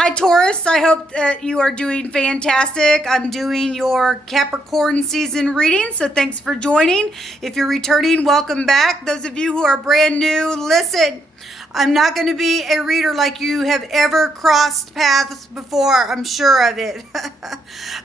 Hi Taurus, I hope that you are doing fantastic. I'm doing your Capricorn season reading, so thanks for joining. If you're returning, welcome back. Those of you who are brand new, listen. I'm not going to be a reader like you have ever crossed paths before. I'm sure of it.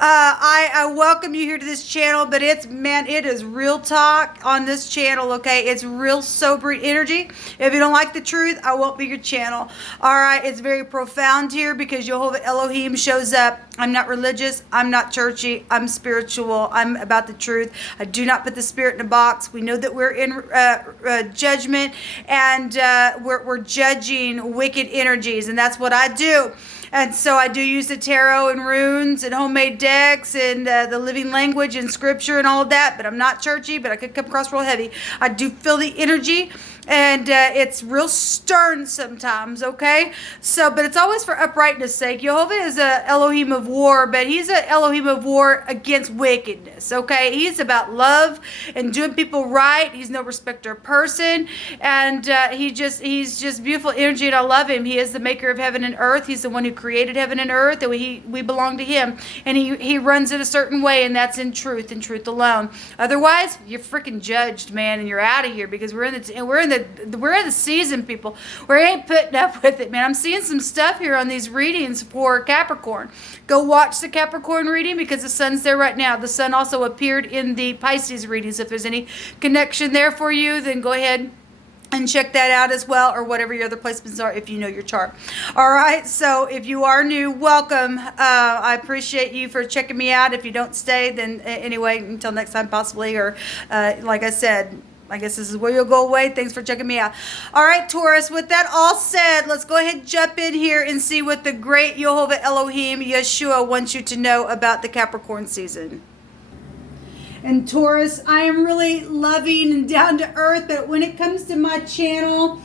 I welcome you here to this channel, but it is real talk on this channel, okay? It's real sobering energy. If you don't like the truth, I won't be your channel. All right, it's very profound here because Jehovah Elohim shows up. I'm not religious. I'm not churchy. I'm spiritual. I'm about the truth. I do not put the spirit in a box. We know that we're in judgment, and we're judging wicked energies, and that's what I do. And so I do use the tarot and runes and homemade decks and the living language and scripture and all of that, but I'm not churchy, but I could come across real heavy. I do feel the energy, and it's real stern sometimes, okay? So, but it's always for uprightness sake. Jehovah is a Elohim of war, but he's a Elohim of war against wickedness, okay? He's about love and doing people right. He's no respecter of person, and he's just beautiful energy, and I love him. He is the maker of heaven and earth. He's the one who created heaven and earth, and we belong to him, and he runs it a certain way, and that's in truth and truth alone. Otherwise, you're freaking judged, man, and you're out of here, because we're in the season, people. We ain't putting up with it, man. I'm seeing some stuff here on these readings for Capricorn. Go watch the Capricorn reading because the sun's there right now. The sun also appeared in the Pisces readings. If there's any connection there for you, then go ahead and check that out as well, or whatever your other placements are if you know your chart. All right, so if you are new, welcome. I appreciate you for checking me out. If you don't stay, then anyway, until next time possibly, or like I said, I guess this is where you'll go away. Thanks for checking me out. All right, Taurus, with that all said, let's go ahead and jump in here and see what the great Jehovah Elohim, Yeshua, wants you to know about the Capricorn season. And Taurus, I am really loving and down to earth, but when it comes to my channel,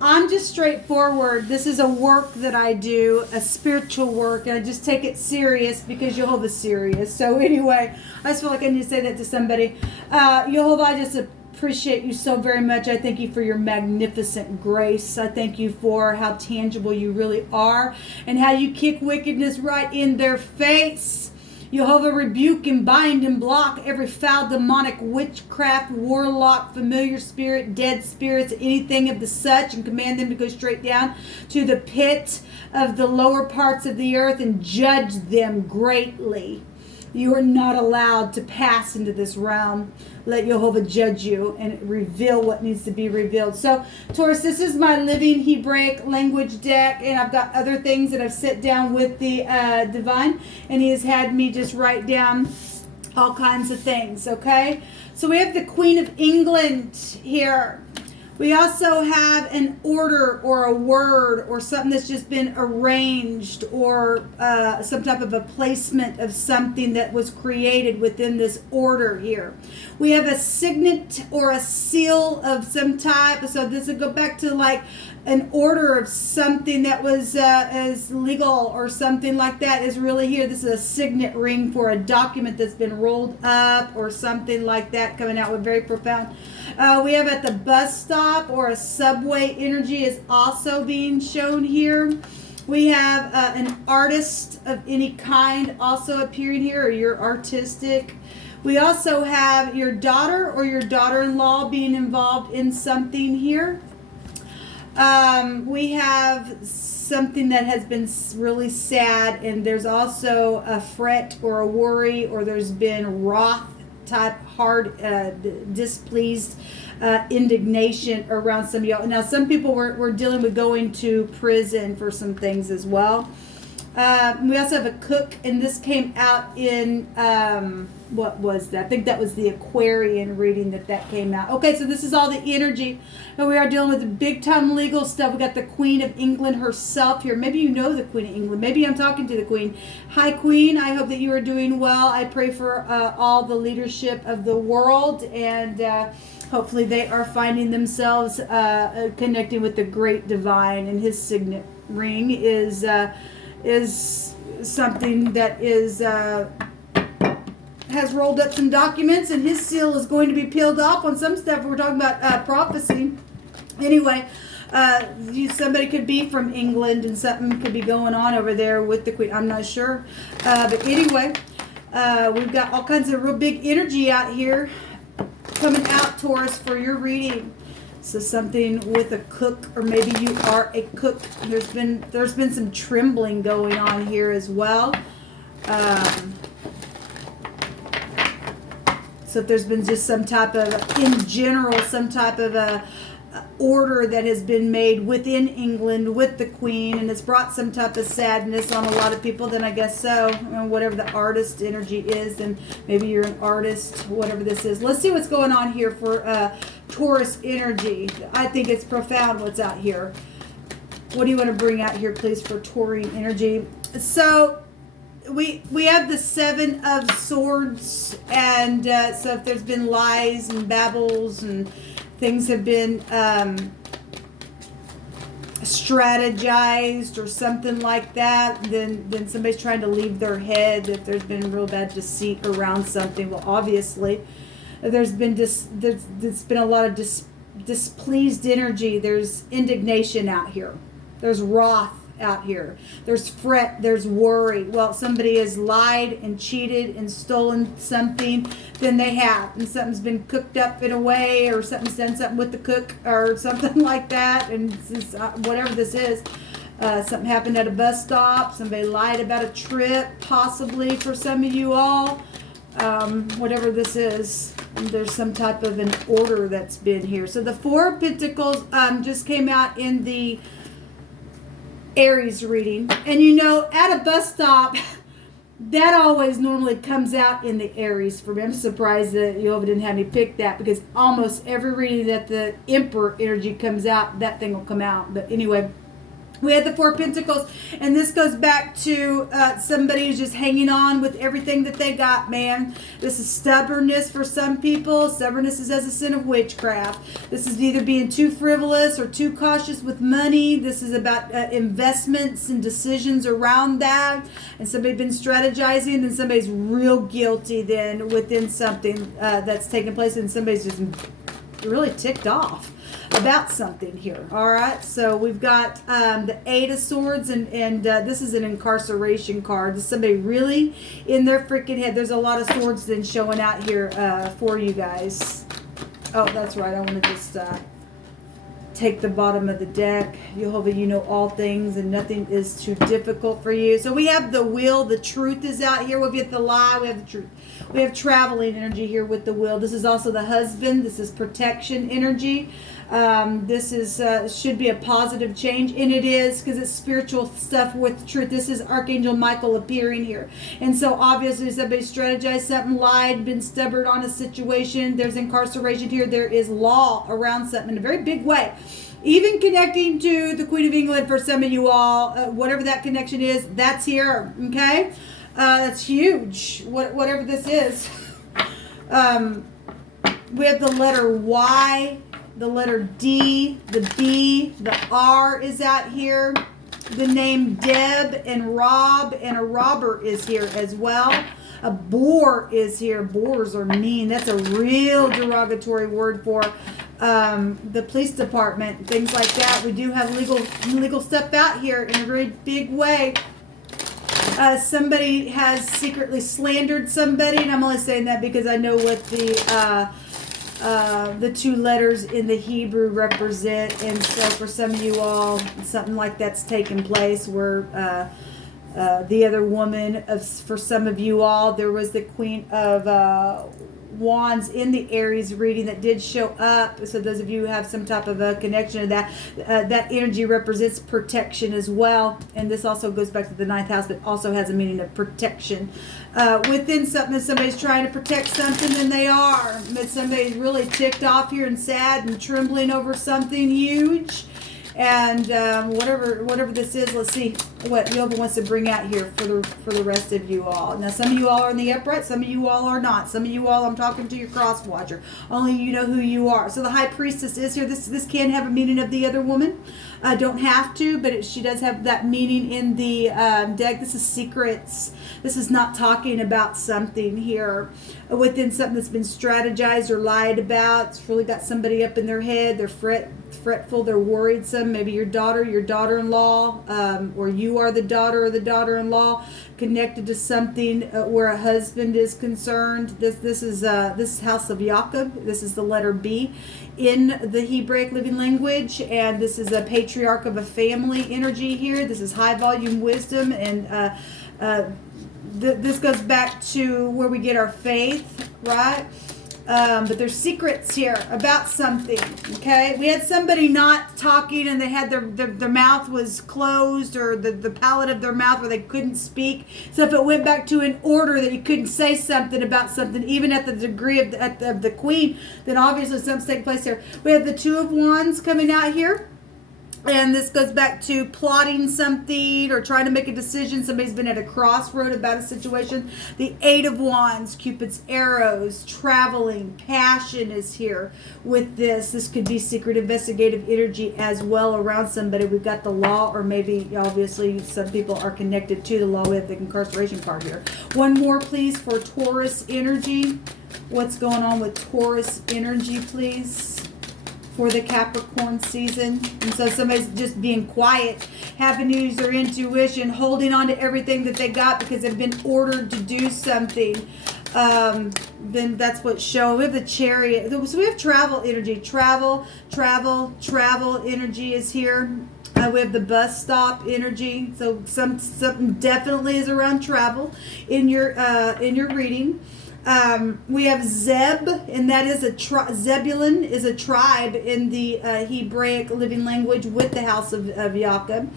I'm just straightforward. This is a work that I do, a spiritual work, and I just take it serious because Jehovah's serious. So anyway, I just feel like I need to say that to somebody. Jehovah, I just appreciate you so very much. I thank you for your magnificent grace. I thank you for how tangible you really are and how you kick wickedness right in their face. Jehovah, rebuke and bind and block every foul, demonic, witchcraft, warlock, familiar spirit, dead spirits, anything of the such, and command them to go straight down to the pit of the lower parts of the earth and judge them greatly. You are not allowed to pass into this realm. Let Jehovah judge you and reveal what needs to be revealed. So, Taurus, this is my living Hebraic language deck, and I've got other things that I've set down with the divine, and he has had me just write down all kinds of things, okay? So we have the Queen of England here. We also have an order or a word or something that's just been arranged, or some type of a placement of something that was created within this order here. We have a signet or a seal of some type. So this would go back to like an order of something that was as legal or something like that is really here. This is a signet ring for a document that's been rolled up or something like that, coming out with very profound. We have at the bus stop or a subway energy is also being shown here. We have an artist of any kind also appearing here, or you're artistic. We also have your daughter or your daughter-in-law being involved in something here. We have something that has been really sad, and there's also a fret or a worry, or there's been wrath type, hard, displeased, indignation around some of y'all. Now, some people were dealing with going to prison for some things as well. We also have a cook, and this came out in, what was that? I think that was the Aquarian reading that came out. Okay, so this is all the energy. And we are dealing with the big time legal stuff. We got the Queen of England herself here. Maybe you know the Queen of England. Maybe I'm talking to the Queen. Hi, Queen. I hope that you are doing well. I pray for all the leadership of the world, and hopefully they are finding themselves connecting with the great divine, and his signet ring is something that has rolled up some documents, and his seal is going to be peeled off on some stuff. We're talking about prophecy. Anyway, Somebody could be from England and something could be going on over there with the Queen. I'm not sure. But anyway, we've got all kinds of real big energy out here coming out, Taurus, for your reading. So something with a cook, or maybe you are a cook. There's been some trembling going on here as well. So if there's been just some type of, in general, some type of a order that has been made within England with the Queen, and it's brought some type of sadness on a lot of people, then I guess so. Whatever the artist energy is, and maybe you're an artist, whatever this is. Let's see what's going on here for Taurus energy. I think it's profound what's out here. What do you want to bring out here, please, for Taurine energy? So we have the Seven of Swords, and so if there's been lies and babbles and things have been strategized or something like that, then somebody's trying to leave their head. If there's been real bad deceit around something, well, obviously there's been a lot of displeased energy. There's indignation out here. There's wrath out here. There's fret, there's worry. Well, somebody has lied and cheated and stolen something, then they have. And something's been cooked up in a way, or something's done something with the cook or something like that. And this, whatever this is, something happened at a bus stop. Somebody lied about a trip, possibly for some of you all. Whatever this is, there's some type of an order that's been here. So the Four of Pentacles just came out in the Aries reading, and at a bus stop, that always normally comes out in the Aries for me. I'm surprised that you didn't have me pick that, because almost every reading that the Emperor energy comes out, that thing will come out. But anyway, we had the Four of Pentacles, and this goes back to somebody who's just hanging on with everything that they got, man. This is stubbornness for some people. Stubbornness is as a sin of witchcraft. This is either being too frivolous or too cautious with money. This is about investments and decisions around that. And somebody's been strategizing, and somebody's real guilty then within something that's taken place, and somebody's just really ticked off about something here. All right, so we've got the Eight of Swords, and this is an incarceration card. This is somebody really in their freaking head. There's a lot of swords then showing out here for you guys. Oh, that's right. I want to just take the bottom of the deck. Jehovah, you know all things, and nothing is too difficult for you. So we have the Wheel. The Truth is out here. We have the Lie. We have the Truth. We have traveling energy here with the Wheel. This is also the Husband. This is protection energy. This is should be a positive change, and it is, because it's spiritual stuff with truth. This is Archangel Michael appearing here, and so obviously somebody strategized something, lied, been stubborn on a situation. There's incarceration here. There is law around something in a very big way, even connecting to the Queen of England for some of you all. Whatever that connection is, that's here. Okay, that's huge. Whatever this is. We have the letter Y, the letter D, the B, the R is out here. The name Deb and Rob and a robber is here as well. A boar is here. Boars are mean. That's a real derogatory word for the police department, things like that. We do have legal stuff out here in a very big way. Somebody has secretly slandered somebody, and I'm only saying that because I know what the two letters in the Hebrew represent, and so for some of you all, something like that's taken place where the other woman, for some of you all, there was the Queen of Wands in the Aries reading that did show up. So those of you who have some type of a connection to that, that energy represents protection as well. And this also goes back to the 9th house, but also has a meaning of protection. Within something, if somebody's trying to protect something, then they are. But somebody's really ticked off here and sad and trembling over something huge. And whatever this is, let's see what Yoga wants to bring out here for the rest of you all. Now, some of you all are in the upright, some of you all are not. Some of you all, I'm talking to your cross watcher. Only you know who you are. So the High Priestess is here. This can have a meaning of the other woman. Don't have to, but she does have that meaning in the deck. This is secrets. This is not talking about something here within something that's been strategized or lied about. It's really got somebody up in their head. They're fretful, they're worried some. Maybe your daughter, your daughter-in-law, or you are the daughter or the daughter-in-law connected to something where a husband is concerned. This is House of Jacob. This is the letter B in the Hebraic living language, and this is a patriarch of a family energy here. This is high volume wisdom, and this goes back to where we get our faith, right? But there's secrets here about something, okay? We had somebody not talking and they had their mouth was closed, or the palate of their mouth where they couldn't speak. So if it went back to an order that you couldn't say something about something, even at the degree of the queen, then obviously something's taking place here. We have the Two of Wands coming out here. And this goes back to plotting something or trying to make a decision. Somebody's been at a crossroad about a situation. The Eight of Wands, Cupid's arrows, traveling, passion is here with this. This could be secret investigative energy as well around somebody. We've got the law, or maybe obviously some people are connected to the law. We have the incarceration card here. One more, please, for Taurus energy. What's going on with Taurus energy, please? For the Capricorn season. And so somebody's just being quiet, having to use their intuition, holding on to everything that they got because they've been ordered to do something. Then that's what's showing. We have the Chariot. So we have travel energy. Travel energy is here. We have the bus stop energy. So something definitely is around travel in your reading. We have Zeb, and that is Zebulun is a tribe in the Hebraic living language with the House of Jacob.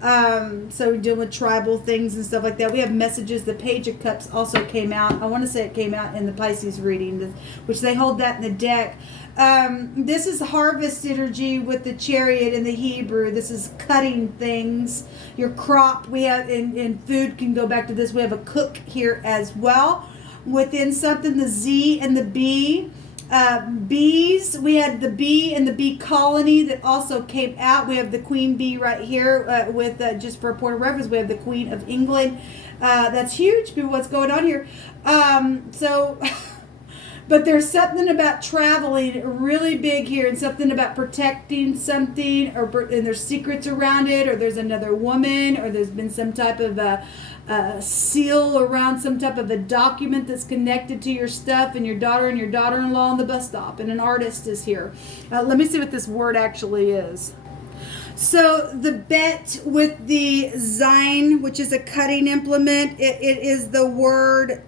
So we're dealing with tribal things and stuff like that. We have messages. The Page of Cups also came out. I want to say it came out in the Pisces reading, which they hold that in the deck. This is harvest energy with the Chariot in the Hebrew. This is cutting things. Your crop. We have, and food can go back to this. We have a cook here as well. Within something, the Z and the B. Bees, we had the bee and the bee colony that also came out. We have the queen bee right here with, just for a point of reference, we have the Queen of England. That's huge, people, what's going on here. But there's something about traveling really big here, and something about protecting something, and there's secrets around it, or there's another woman, or there's been some type of seal around some type of a document that's connected to your stuff, and your daughter and your daughter-in-law on the bus stop, and an artist is here. Let me see what this word actually is. So the bet with the Zine, which is a cutting implement, it is the word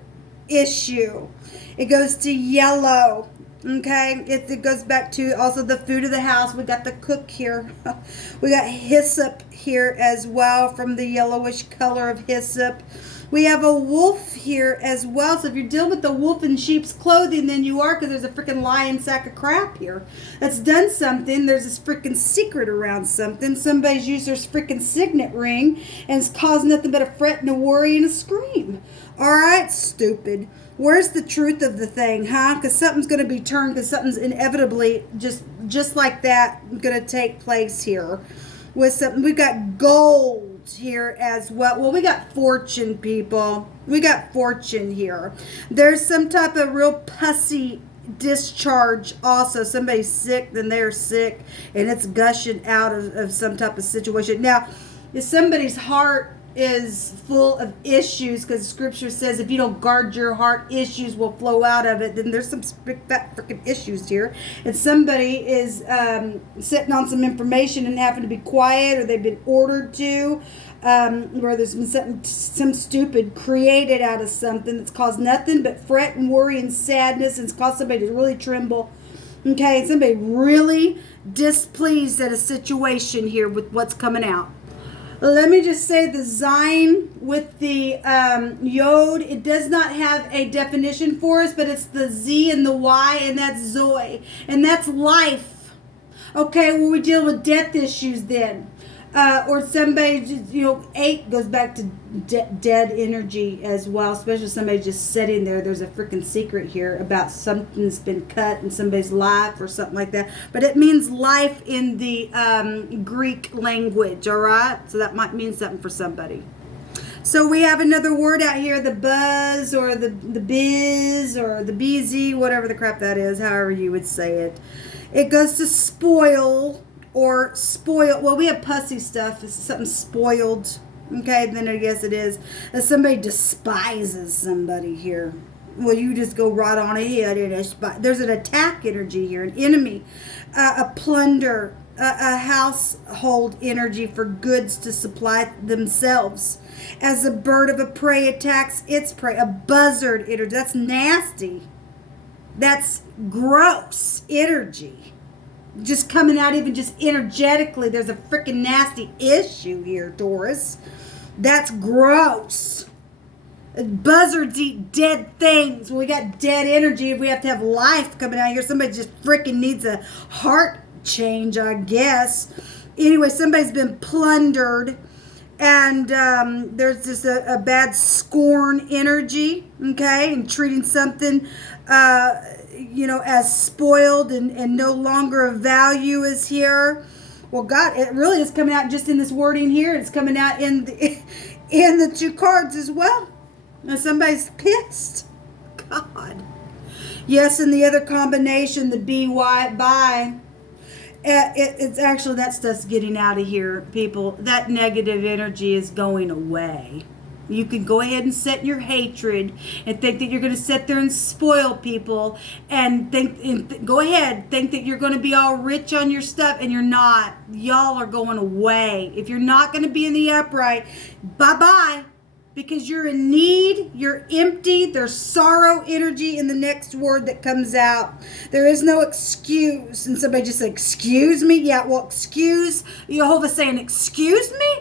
issue. It goes to yellow. Okay, it goes back to also the food of the house. We got the cook here. We got hyssop here as well, from the yellowish color of hyssop. We have a wolf here as well. So if you're dealing with the wolf in sheep's clothing, then you are, because there's a freaking lion sack of crap here that's done something. There's this freaking secret around something. Somebody's used their freaking signet ring and it's caused nothing but a fret and a worry and a scream. All right, stupid. Where's the truth of the thing, huh? Because something's going to be turned, because something's inevitably just like that going to take place here. With something, we've got gold here as well. Well, we got fortune, people. We got fortune here. There's some type of real pussy discharge also. Somebody's sick, then they're sick, and it's gushing out of some type of situation. Now, if somebody's heart is full of issues, because scripture says if you don't guard your heart, issues will flow out of it, then there's some big fat freaking issues here, and somebody is sitting on some information and having to be quiet, or they've been ordered to, where there's been some stupid created out of something that's caused nothing but fret and worry and sadness, and it's caused somebody to really tremble. Okay, somebody really displeased at a situation here with what's coming out. Let me just say the Zine with the Yod, it does not have a definition for us, but it's the Z and the Y, and that's Zoe, and that's life. Okay, well, we deal with death issues then. Or somebody just, 8 goes back to dead energy as well, especially somebody just sitting there. There's a freaking secret here about something's been cut in somebody's life or something like that. But it means life in the Greek language, all right? So that might mean something for somebody. So we have another word out here, the buzz, or the biz, or the BZ, whatever the crap that is, however you would say it. It goes to spoil, or spoiled. Well, we have pussy stuff. It's something spoiled. Okay, then I guess it is. That somebody despises somebody here. Well, you just go right on ahead and there's an attack energy here, an enemy, a plunder, a household energy for goods to supply themselves. As a bird of a prey attacks its prey, a buzzard energy. That's nasty. That's gross energy. Just coming out even just energetically, there's a freaking nasty issue here, Taurus. That's gross. Buzzards eat dead things. Well, we got dead energy. If we have to have life coming out here, somebody just freaking needs a heart change, I guess. Anyway, somebody's been plundered, and there's just a bad scorn energy, okay, and treating something, as spoiled and no longer of value is here. Well, God, it really is coming out just in this wording here. It's coming out in the two cards as well. Now somebody's pissed. God. Yes, and the other combination, the by. It's actually, that stuff's getting out of here, people. That negative energy is going away. You can go ahead and set your hatred and think that you're going to sit there and spoil people and go ahead, think that you're going to be all rich on your stuff, and you're not. Y'all are going away. If you're not going to be in the upright, bye-bye. Because you're in need, you're empty, there's sorrow energy in the next word that comes out. There is no excuse. And somebody just said, excuse me? Yeah, well, excuse, Jehovah's saying, excuse me?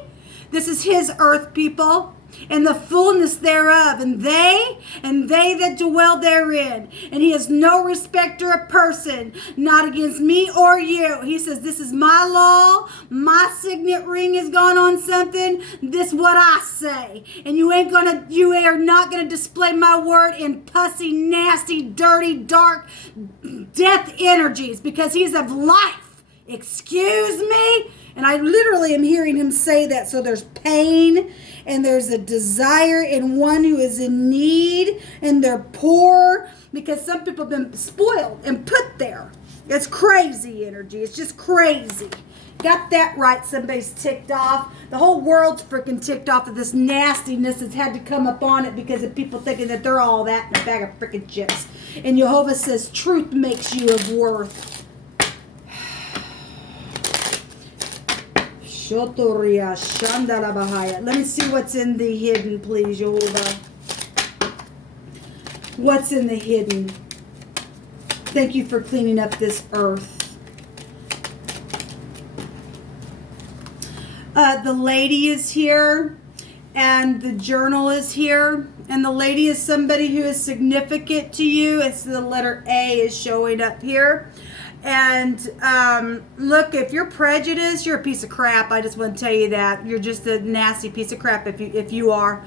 This is his earth, people, and the fullness thereof, and they that dwell therein. And he has no respecter of person, not against me or you. He says, this is my law. My signet ring has gone on something. This is what I say. And you are not gonna display my word in pussy, nasty, dirty, dark, death energies, because he's of life. Excuse me? And I literally am hearing him say that. So there's pain, and there's a desire in one who is in need, and they're poor, because some people have been spoiled and put there. It's crazy energy. It's just crazy. Got that right. Somebody's ticked off. The whole world's freaking ticked off of this nastiness that's had to come up on it because of people thinking that they're all that in a bag of freaking chips. And Jehovah says truth makes you of worth. Let me see what's in the hidden, please, Jehovah. What's in the hidden? Thank you for cleaning up this earth. The lady is here, and the journal is here. And the lady is somebody who is significant to you. It's the letter A is showing up here. And look, if you're prejudiced, you're a piece of crap. I just want to tell you that. You're just a nasty piece of crap if you are.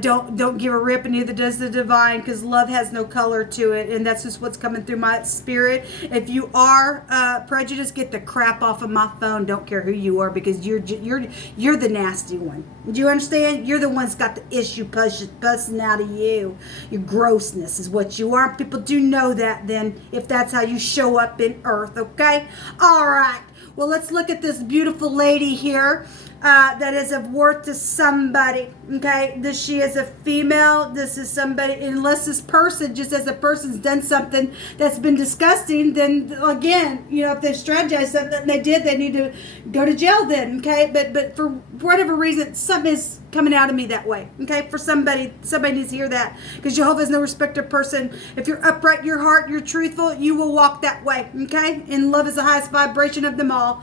Don't give a rip, and neither does the divine, because love has no color to it, and that's just what's coming through my spirit. If you are prejudiced, get the crap off of my phone. Don't care who you are, because you're the nasty one. Do you understand? You're the one that's got the issue busting out of you. Your grossness is what you are. People do know that then, if that's how you show up in earth, okay? All right. Well, let's look at this beautiful lady here. That is of worth to somebody, okay? She is a female. This is somebody, unless this person, just as a person's done something that's been disgusting, then again, if they've strategized something that they did, they need to go to jail then, okay? But for whatever reason, something is coming out of me that way, okay? For somebody needs to hear that, because Jehovah is no respecter of person. If you're upright in your heart, you're truthful, you will walk that way, okay? And love is the highest vibration of them all.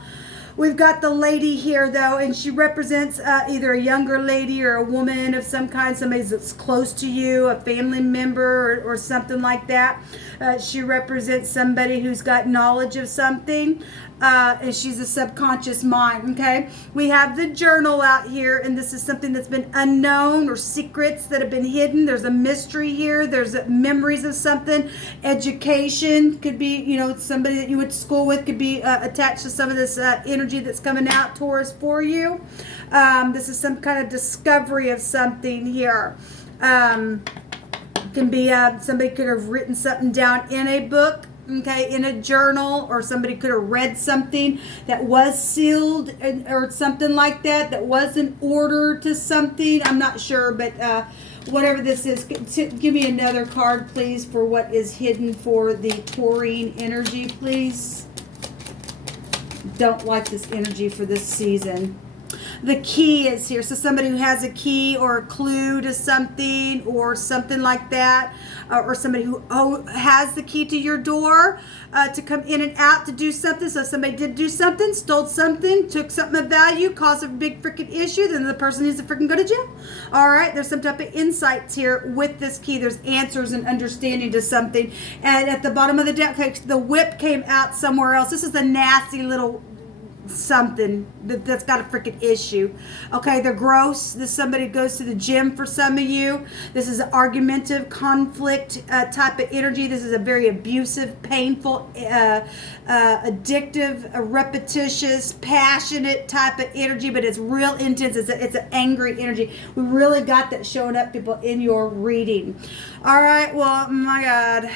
We've got the lady here, though, and she represents either a younger lady or a woman of some kind, somebody that's close to you, a family member or something like that. She represents somebody who's got knowledge of something, and she's a subconscious mind, okay? We have the journal out here, and this is something that's been unknown or secrets that have been hidden. There's a mystery here. There's memories of something. Education could be, somebody that you went to school with could be attached to some of this energy that's coming out, Taurus, for you. This is some kind of discovery of something here. Can be somebody could have written something down in a book. okay, in a journal, or somebody could have read something that was sealed or something like that, that was an order to something. I'm not sure, but whatever this is, give me another card, please, for what is hidden for the Taurine energy, please. Don't like this energy for this season. The key is here. So somebody who has a key or a clue to something or something like that, or somebody who has the key to your door to come in and out to do something. So if somebody did do something, stole something, took something of value, caused a big freaking issue, then the person needs to freaking go to jail. All right, there's some type of insights here with this key. There's answers and understanding to something. And at the bottom of the deck, the whip came out somewhere else. This is a nasty little something that's got a freaking issue. Okay, they're gross. This somebody goes to the gym for some of you. This is an argumentative conflict type of energy. This is a very abusive, painful, addictive, repetitious, passionate type of energy, but it's real intense. It's an angry energy. We really got that showing up, people, in your reading. All right, well, my God.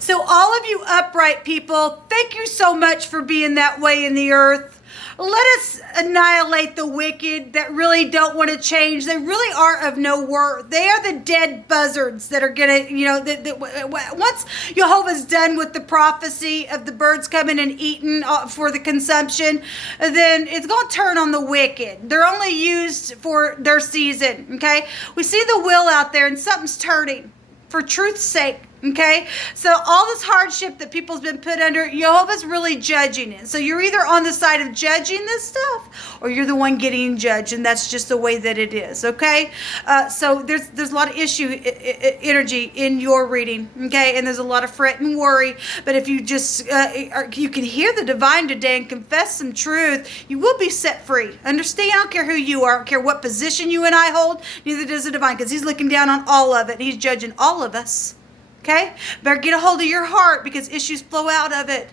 So all of you upright people, thank you so much for being that way in the earth. Let us annihilate the wicked that really don't want to change. They really are of no worth. They are the dead buzzards that are going to, once Jehovah's done with the prophecy of the birds coming and eating for the consumption, then it's going to turn on the wicked. They're only used for their season, okay? We see the wheel out there and something's turning for truth's sake. Okay, so all this hardship that people's been put under, Jehovah's really judging it. So you're either on the side of judging this stuff, or you're the one getting judged, and that's just the way that it is. Okay, so there's a lot of energy in your reading. Okay, and there's a lot of fret and worry. But if you just you can hear the divine today and confess some truth, you will be set free. Understand? I don't care who you are. I don't care what position you and I hold. Neither does the divine, because he's looking down on all of it. He's judging all of us. Okay? Better get a hold of your heart, because issues flow out of it.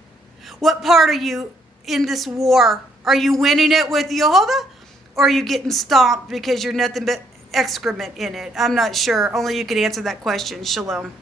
What part are you in this war? Are you winning it with Jehovah? Or are you getting stomped because you're nothing but excrement in it? I'm not sure. Only you can answer that question. Shalom.